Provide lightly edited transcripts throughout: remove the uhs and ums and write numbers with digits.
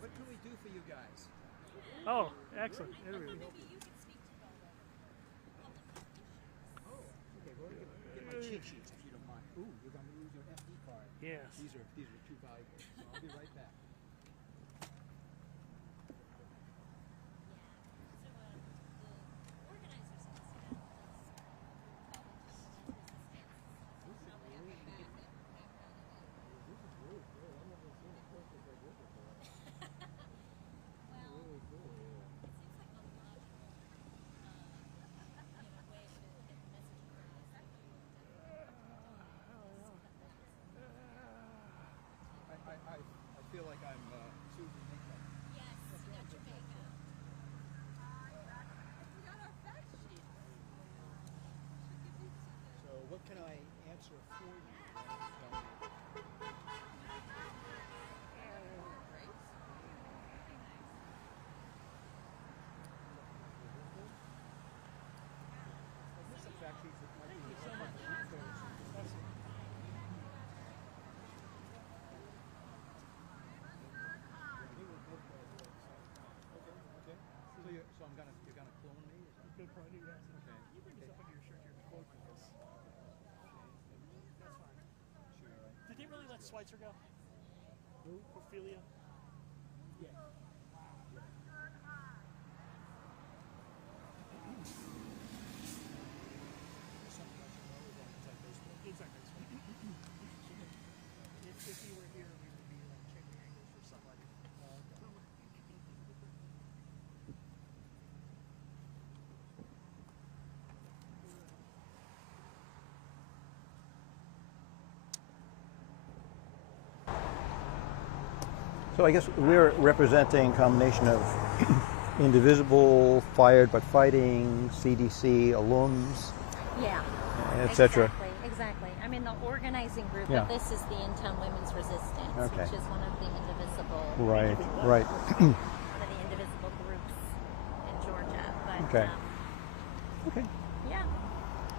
What can we do for you guys? Oh, excellent. Oh, okay. Well, get my cheat sheets if you don't mind. Ooh, you're going to lose your FD card. Yes. These are too valuable. So I'll be right back. I feel like I'm Susan Makeup. Yes, you got your makeup. We got our fact sheet. So what can I answer for you? This is a fact sheet that might be So you're gonna clone me? Or something? Good project, yes. Okay. You bring this up under your shirt here to quote for this. That's fine. Sure. Right. Did they really let Schweitzer go? Who? Ophelia? Yeah. Something I should know is on Inside Baseball. Inside baseball. If he were here, we would be like changing angles for somebody. So I guess we're representing a combination of Indivisible, Fired But Fighting, CDC, alums, Yeah. etc. Exactly. I mean, the organizing group Yeah. of this is the Intown Women's Resistance, Okay. which is one of the indivisible, Right. one of the indivisible groups in Georgia. But, Okay. Okay. yeah.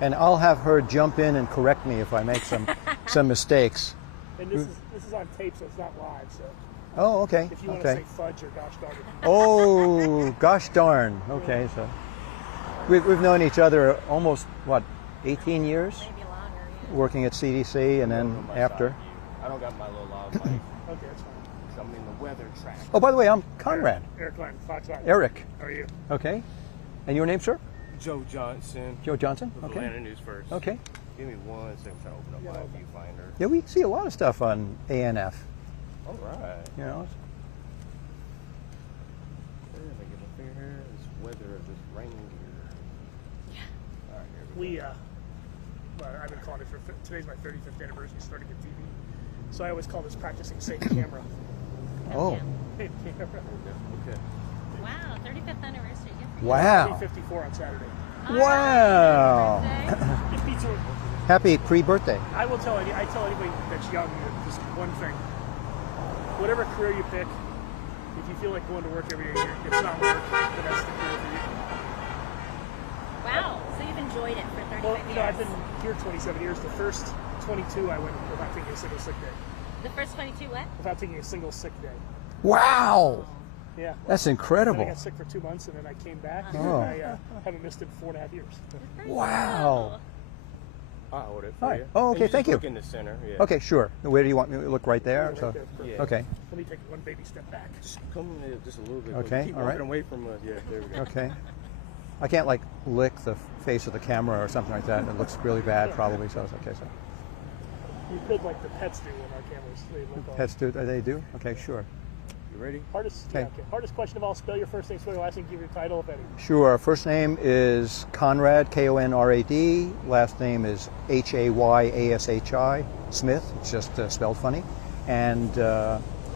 And I'll have her jump in and correct me if I make some mistakes. And this is on tape, so it's not live. So Oh, okay. if you want to Okay. say fudge or gosh darn it, Oh, gosh darn. Okay, so we've known each other almost, what, 18 years? Maybe longer, yeah. Working at CDC and then after. I don't got my little log mic. okay, that's fine. 'Cause I'm in the weather track. Oh, by the way, I'm Conrad. Eric Lang, Fox Live. Eric. How are you? Okay. And your name, sir? Joe Johnson. Joe Johnson? With Okay. Atlanta News First. Okay. Give me 1 second to open up my viewfinder. Yeah, we see a lot of stuff on ANF. All right. You know, Let me get my finger here. This weather is just raining here. All right, here we go. I've been calling it for today's my 35th anniversary starting at TV. So I always call this practicing safe camera. Oh. Safe camera. Okay. Wow, 35th anniversary. Good for you. Wow. 54 on Saturday. Wow. It beats a- Happy pre-birthday. I will tell I tell anybody that's young just one thing. Whatever career you pick, if you feel like going to work every day, it's not work, but that's the career for you. Wow, so you've enjoyed it for 35 Well, years. you know, I've been here 27 years. The first 22 I went without taking a single sick day. The first 22 what? Without taking a single sick day. Wow. Yeah. That's Then I incredible. got sick for 2 months, and then I came back, Oh. and I haven't missed it in 4.5 years. Wow. I'll hold it All for right. you. Oh, And okay, just thank you. Look in the center. Yeah. Okay, sure. Where do you want me to look? Right there? Right So, there. Yeah. okay. Let me take one baby step back. Just come in just a little bit. Okay, Keep all right. walking away from us. Yeah, there we go. Okay. I can't like lick the face of the camera or something like that. It looks really bad probably, so it's okay. So You could, like the pets do on our cameras. They look all- pets do, they do? Okay, sure. You ready? Hardest, Okay. yeah, okay. Hardest question of all, spell your first name, spell your last name, give your title, if any. Sure. First name is Conrad, Konrad. Last name is HayashI, Smith. It's just spelled funny. And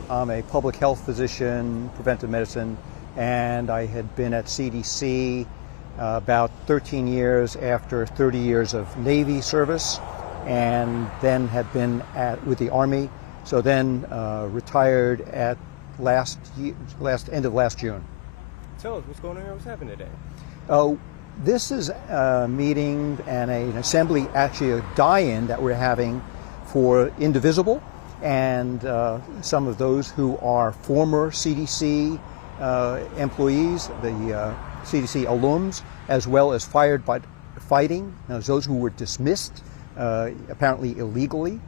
I'm a public health physician, preventive medicine, and I had been at CDC about 13 years after 30 years of Navy service, and then had been with the Army. So then retired at end of last June. Tell us what's going on here. What's happening today? This is a meeting and an assembly, actually a die-in that we're having for Indivisible and some of those who are former CDC employees, the CDC alums, as well as fired by fighting, those who were dismissed, apparently illegally,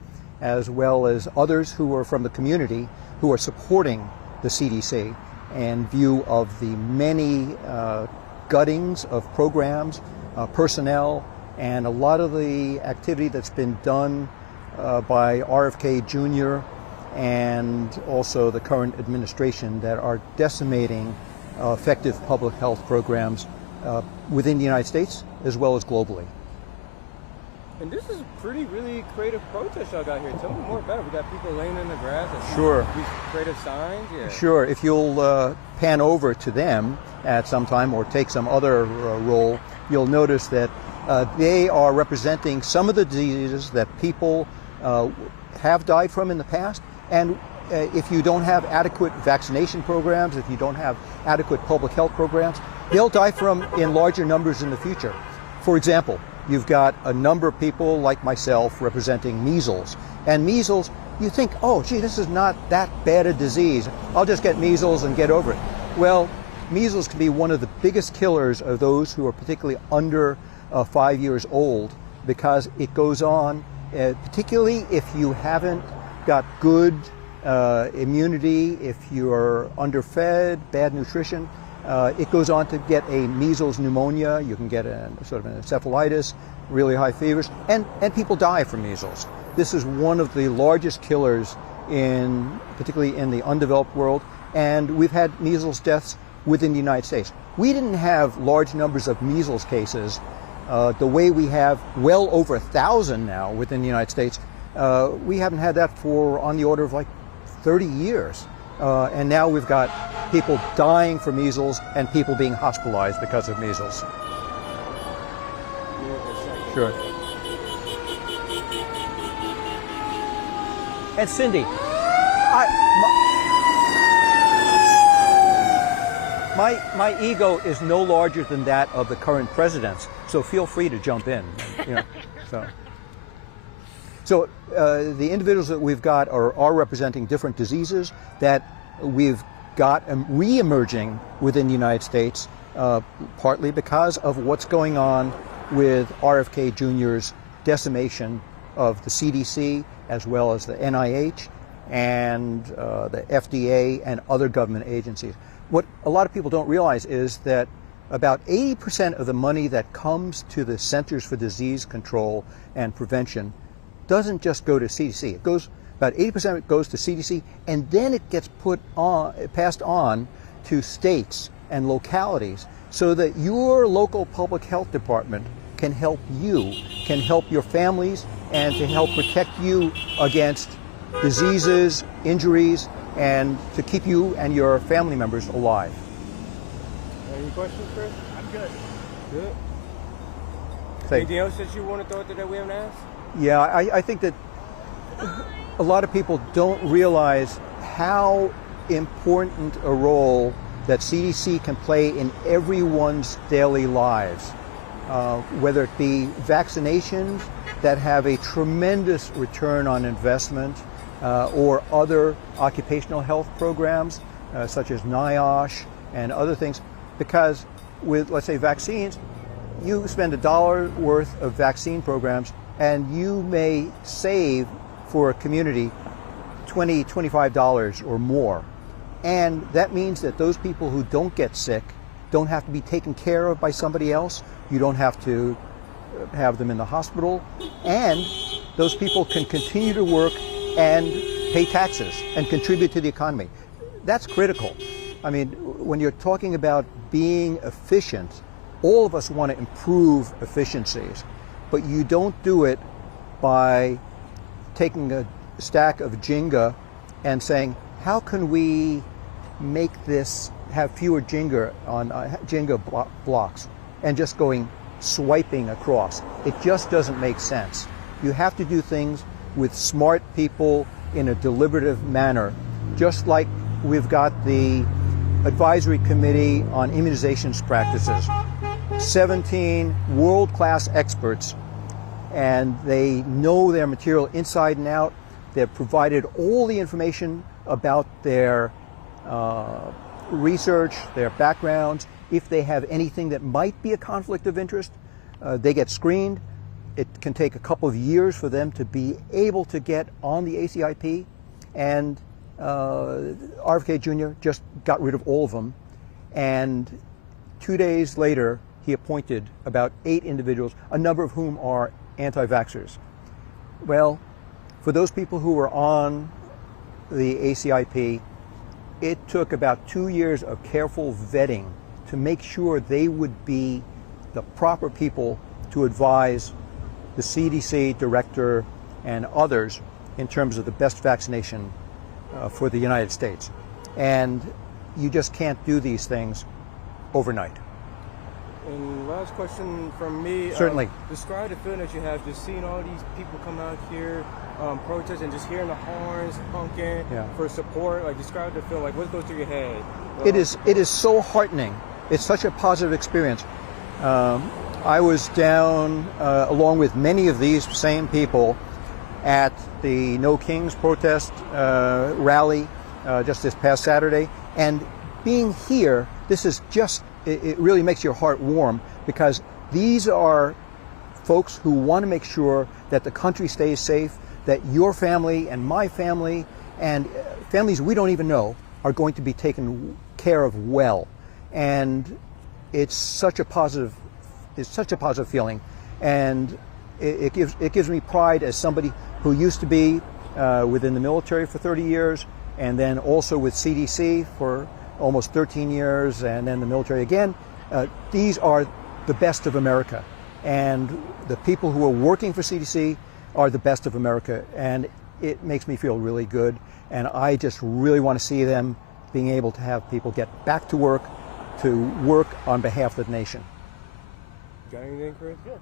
as well as others who are from the community who are supporting the CDC in view of the many guttings of programs, personnel, and a lot of the activity that's been done by RFK Jr. and also the current administration that are decimating effective public health programs within the United States as well as globally. And this is a really creative protest y'all got here. Tell me more about it. We got people laying in the grass. And Sure. These creative signs. Yeah. Sure. If you'll pan over to them at some time or take some other role, you'll notice that they are representing some of the diseases that people have died from in the past. And if you don't have adequate vaccination programs, if you don't have adequate public health programs, they'll die from in larger numbers in the future. For example, you've got a number of people like myself representing measles. And measles, you think, oh, gee, this is not that bad a disease. I'll just get measles and get over it. Well, measles can be one of the biggest killers of those who are particularly under 5 years old because it goes on, particularly if you haven't got good immunity, if you're underfed, bad nutrition. It goes on to get a measles pneumonia. You can get a sort of an encephalitis, really high fevers, and people die from measles. This is one of the largest killers particularly in the undeveloped world, and we've had measles deaths within the United States. We didn't have large numbers of measles cases the way we have well over 1,000 now within the United States. We haven't had that for on the order of like 30 years. And now we've got people dying from measles and people being hospitalized because of measles. Sure. And Cindy, my ego is no larger than that of the current president's, so feel free to jump in. You know, So the individuals that we've got are representing different diseases that we've got re-emerging within the United States, partly because of what's going on with RFK Jr.'s decimation of the CDC as well as the NIH and the FDA and other government agencies. What a lot of people don't realize is that about 80% of the money that comes to the Centers for Disease Control and Prevention doesn't just go to CDC. It goes about 80% of it goes to CDC, and then it gets passed on to states and localities, so that your local public health department can help you, can help your families, and to help protect you against diseases, injuries, and to keep you and your family members alive. Any questions, Chris? I'm good. Good. Say, Anything else that you want to throw out there that we haven't asked? yeah, I think that a lot of people don't realize how important a role that CDC can play in everyone's daily lives, whether it be vaccinations that have a tremendous return on investment, or other occupational health programs such as NIOSH and other things, because with, let's say, vaccines, you spend $1 worth of vaccine programs and you may save for a community $20, $25 or more. And that means that those people who don't get sick don't have to be taken care of by somebody else. You don't have to have them in the hospital. And those people can continue to work and pay taxes and contribute to the economy. That's critical. I mean, when you're talking about being efficient, all of us want to improve efficiencies, but you don't do it by taking a stack of Jenga and saying, how can we make this have fewer Jenga on Jenga blocks, and just going swiping across. It just doesn't make sense. You have to do things with smart people in a deliberative manner, just like we've got the Advisory Committee on Immunizations Practices. 17 world-class experts, and they know their material inside and out. They've provided all the information about their research, their backgrounds. If they have anything that might be a conflict of interest, they get screened. It can take a couple of years for them to be able to get on the ACIP, and RFK Jr. just got rid of all of them. And 2 days later, he appointed about 8 individuals, a number of whom are anti-vaxxers. Well, for those people who were on the ACIP, it took about 2 years of careful vetting to make sure they would be the proper people to advise the CDC director and others in terms of the best vaccination for the United States. And you just can't do these things overnight. And last question from me. Certainly. Describe the feeling that you have just seeing all these people come out here, protest, and just hearing the horns honking for support. Like, describe the feeling. Like, what goes through your head? It is so heartening. It's such a positive experience. I was down along with many of these same people at the No Kings protest rally just this past Saturday, and being here, this is just, it really makes your heart warm, because these are folks who want to make sure that the country stays safe, that your family and my family and families we don't even know are going to be taken care of well. And it's such a positive feeling, and it gives me pride as somebody who used to be within the military for 30 years, and then also with CDC for almost 13 years, and then the military again. These are the best of America, and the people who are working for CDC are the best of America, and it makes me feel really good. And I just really want to see them being able to have people get back to work on behalf of the nation. Got anything, Chris? Good.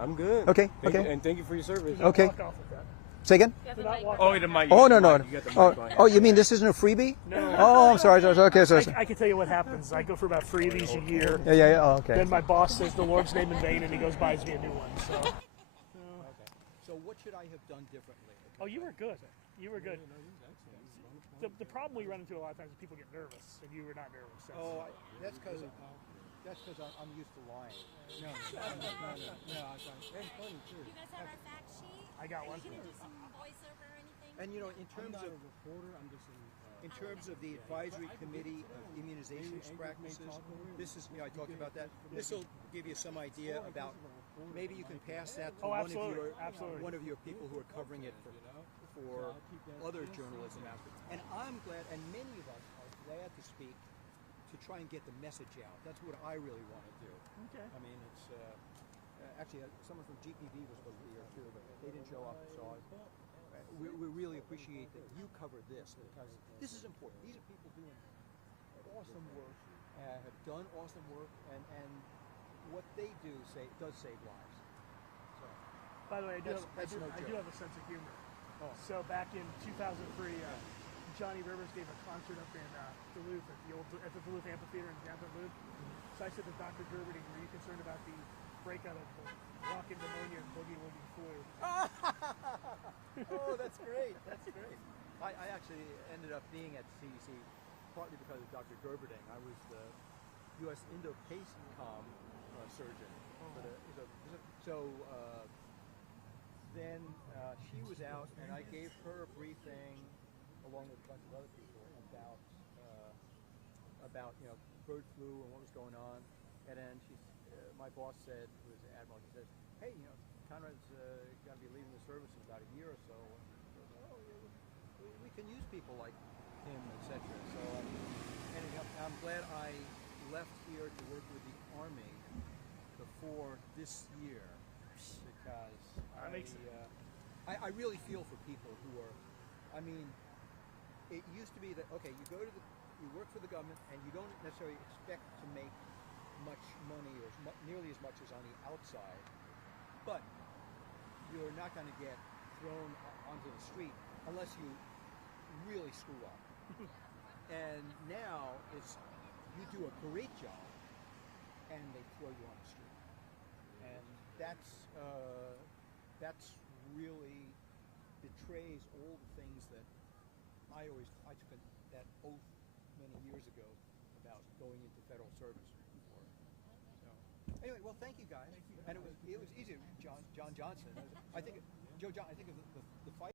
I'm good. Okay. And thank you for your service. Okay. Walk off with that. Say again? Do not walk Oh, off. the mic. Oh, no. You got the mic on. Oh, you mean this isn't a freebie? No. Oh, I'm sorry. Okay, so I can tell you what happens. I go for about 3 of these a year. yeah. Oh, okay. Then my boss says the Lord's name in vain, and he goes buys me a new one. So what should I have done differently? Oh, you were good. You were good. The problem we run into a lot of times is people get nervous, and you were not nervous. So. That's because I'm used to lying. No. You guys have our fact sheet? I got one. Are you gonna do some voiceover or anything? And in terms of the advisory committee of immunization practices, this is I talked about that. This will give you some idea about. Maybe you can pass that to one of your people who are covering it for other journalism aspects. And I'm glad, and many of us are glad to speak to try and get the message out. That's what I really want to do. Okay. I mean, it's actually someone from GPV was supposed to be here too, but they didn't show up. So we really appreciate that you covered this, because this is important. These are people doing awesome work, have done awesome work, and what they do does save lives. So, By the way, I do joke. have a sense of humor. So back in 2003, Johnny Rivers gave a concert up in Duluth at the Duluth Amphitheater in downtown Duluth. So I said to Dr. Gerberding, were you concerned about the breakout of walking pneumonia and boogie woogie flu? Oh, that's great. That's great. I actually ended up being at CDC partly because of Dr. Gerberding. I was the U.S. Indo-PACOM surgeon. Then she was out, and I gave her a briefing along with a bunch of other people about bird flu and what was going on. And then my boss said, who was the admiral, he says, "Hey, Conrad's going to be leaving the service in about a year or so. And we can use people like him, etc." So I'm glad I left here to work with the Army before this year, because I really feel for people who are, it used to be that, okay, you work for the government and you don't necessarily expect to make much money or nearly as much as on the outside, but you're not going to get thrown onto the street unless you really screw up. And now you do a great job, and they throw you on the street. And that's really betrays all the things that I took that oath many years ago about going into federal service for. So anyway, well, thank you guys. Thank you. And it was easy. John Johnson. I think Joe John. I think of the fight.